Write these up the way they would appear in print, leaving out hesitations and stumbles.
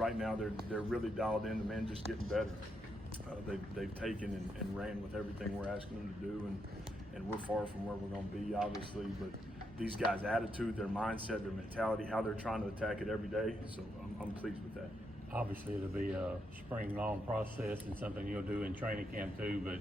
right now they're really dialed in. The men just getting better. They've taken and ran with everything we're asking them to do, and we're far from where we're going to be, obviously. But these guys' attitude, their mindset, their mentality, how they're trying to attack it every day. So I'm pleased with that. Obviously, it'll be a spring-long process and something you'll do in training camp too, but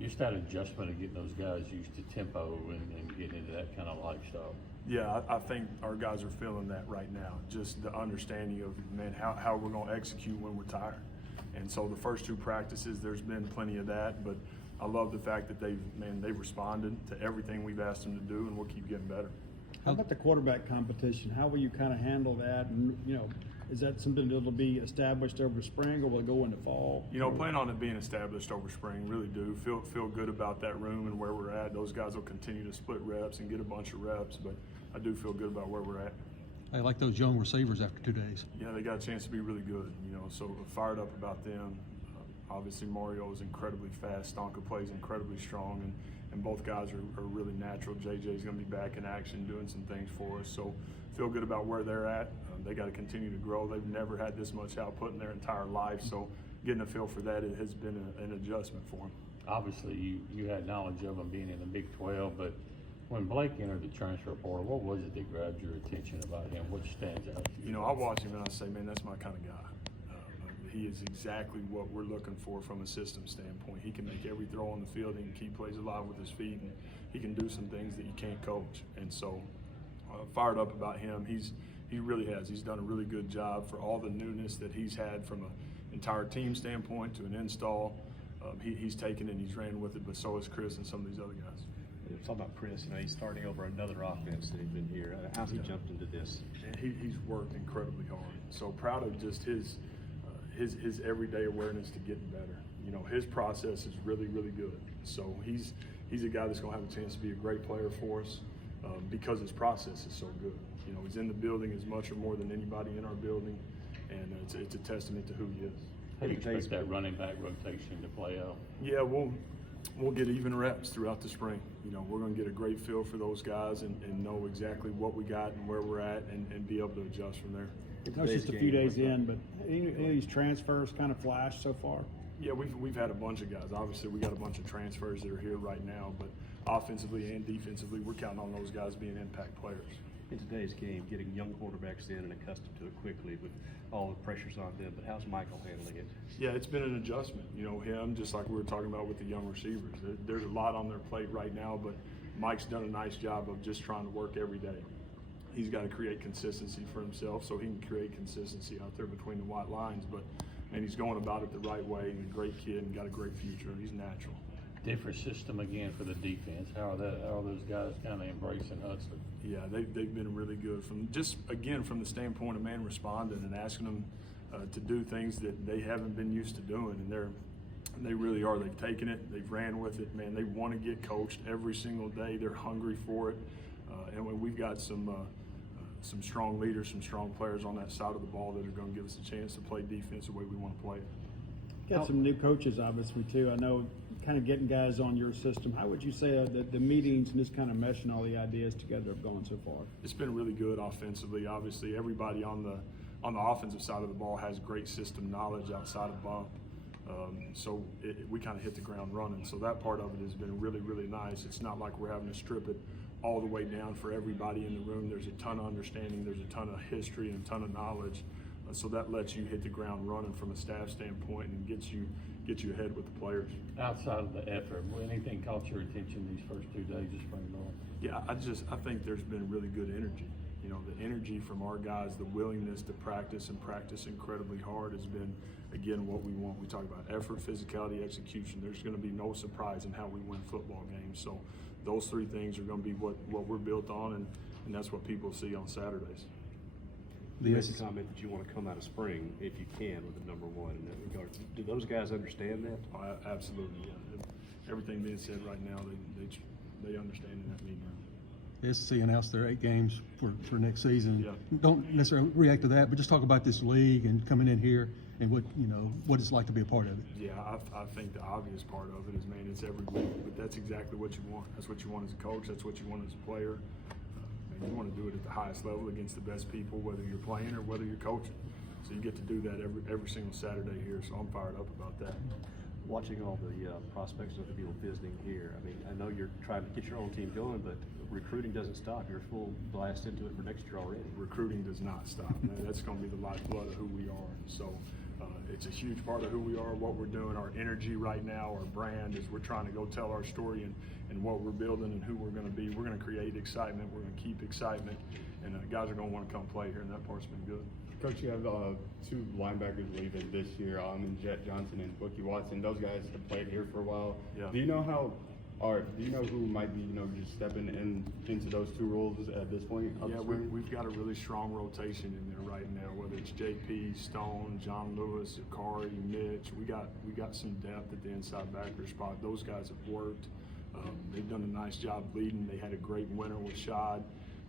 just that adjustment of getting those guys used to tempo and getting into that kind of lifestyle. Yeah, I think our guys are feeling that right now. Just the understanding of, man, how we're going to execute when we're tired. And so the first 2 practices, there's been plenty of that, but I love the fact that they've responded to everything we've asked them to do, and we'll keep getting better. How about the quarterback competition? How will you kind of handle that? And, is that something that'll be established over spring, or will it go into fall? Plan on it being established over spring. Really do feel good about that room and where we're at. Those guys will continue to split reps and get a bunch of reps, but I do feel good about where we're at. I like those young receivers after 2 days. Yeah, they got a chance to be really good. So fired up about them. Obviously, Mario is incredibly fast. Stonka plays incredibly strong, and both guys are really natural. JJ's going to be back in action doing some things for us. So feel good about where they're at. They got to continue to grow. They've never had this much output in their entire life. So getting a feel for that, it has been an adjustment for them. Obviously, you had knowledge of them being in the Big 12, but when Blake entered the transfer portal, what was it that grabbed your attention about him? What stands out to you? I watch him and I say, man, that's my kind of guy. He is exactly what we're looking for from a system standpoint. He can make every throw on the field. He can keep plays alive with his feet, and he can do some things that you can't coach. And so, fired up about him. He really has. He's done a really good job for all the newness that he's had from an entire team standpoint to an install. He's taken it and he's ran with it, but so is Chris and some of these other guys. It's all about Chris. He's starting over another offense that he's been here. How's he jumped into this? He's worked incredibly hard. So proud of just his everyday awareness to getting better. His process is really, really good. So he's a guy that's going to have a chance to be a great player for us because his process is so good. He's in the building as much or more than anybody in our building, and it's a testament to who he is. How do you expect that running back rotation to play out? Yeah, we'll get even reps throughout the spring. We're going to get a great feel for those guys and know exactly what we got and where we're at and be able to adjust from there. That was just a few days in, but any of these transfers kind of flashed so far? Yeah, we've had a bunch of guys. Obviously, we got a bunch of transfers that are here right now, but offensively and defensively, we're counting on those guys being impact players. In today's game, getting young quarterbacks in and accustomed to it quickly with all the pressures on them, but how's Michael handling it? Yeah, it's been an adjustment. Him, just like we were talking about with the young receivers. There's a lot on their plate right now, but Mike's done a nice job of just trying to work every day. He's got to create consistency for himself so he can create consistency out there between the white lines, but he's going about it the right way. He's a great kid and got a great future. He's natural. Different system again for the defense. How are those guys kind of embracing Hudson? Yeah, they've been really good from the standpoint of man responding and asking them to do things that they haven't been used to doing, and they really are. They've taken it, they've ran with it, man. They want to get coached every single day. They're hungry for it, and we've got some strong leaders, some strong players on that side of the ball that are going to give us a chance to play defense the way we want to play it. Got some new coaches, obviously, too. I know kind of getting guys on your system. How would you say that the meetings and just kind of meshing all the ideas together have gone so far? It's been really good offensively. Obviously, everybody on the offensive side of the ball has great system knowledge outside of bump. So we kind of hit the ground running. So that part of it has been really, really nice. It's not like we're having to strip it all the way down for everybody in the room. There's a ton of understanding. There's a ton of history and a ton of knowledge. So that lets you hit the ground running from a staff standpoint and gets you ahead with the players. Outside of the effort, anything caught your attention these first 2 days of spring ball? Yeah, I think there's been really good energy. The energy from our guys, the willingness to practice and practice incredibly hard has been, again, what we want. We talk about effort, physicality, execution. There's going to be no surprise in how we win football games. So those 3 things are going to be what we're built on, and that's what people see on Saturdays. You made the comment that you want to come out of spring, if you can, with the number 1 in that regard. Do those guys understand that? Oh, absolutely, yeah. Everything being said right now, they understand in that meeting. The SEC announced their 8 games for next season. Yeah. Don't necessarily react to that, but just talk about this league and coming in here and what it's like to be a part of it. Yeah, I think the obvious part of it is, man, it's every week, but that's exactly what you want. That's what you want as a coach. That's what you want as a player. You want to do it at the highest level against the best people, whether you're playing or whether you're coaching. So you get to do that every single Saturday here. So I'm fired up about that. Watching all the prospects of the people visiting here, I mean, I know you're trying to get your own team going, but recruiting doesn't stop. You're full blast into it for next year already. Recruiting does not stop. That's going to be the lifeblood of who we are. So it's a huge part of who we are, what we're doing, our energy right now, our brand is we're trying to go tell our story and what we're building and who we're going to be. We're going to create excitement. We're going to keep excitement, and guys are going to want to come play here, and that part's been good. Coach, you have two linebackers leaving this year, and Jet Johnson and Bookie Watson. Those guys have played here for a while. Yeah. Do you know who might be, just stepping into those two roles at this point? Yeah, we've got a really strong rotation in there right now. Whether it's JP, Stone, John Lewis, Akari, Mitch, we got some depth at the inside backer spot. Those guys have worked. They've done a nice job leading. They had a great winter with Shad,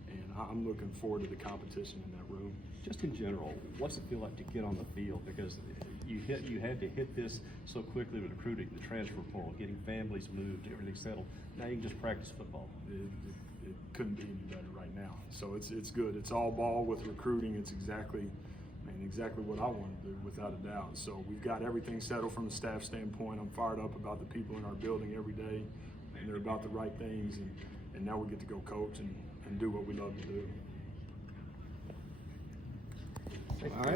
and I'm looking forward to the competition in that room. Just in general, what's it feel like to get on the field? Because you had to hit this so quickly with recruiting, the transfer portal, getting families moved, everything settled. Now you can just practice football. It couldn't be any better right now. So it's good. It's all ball with recruiting. It's exactly what I want to do, without a doubt. So we've got everything settled from a staff standpoint. I'm fired up about the people in our building every day, and they're about the right things. And now we get to go coach and do what we love to do. All right.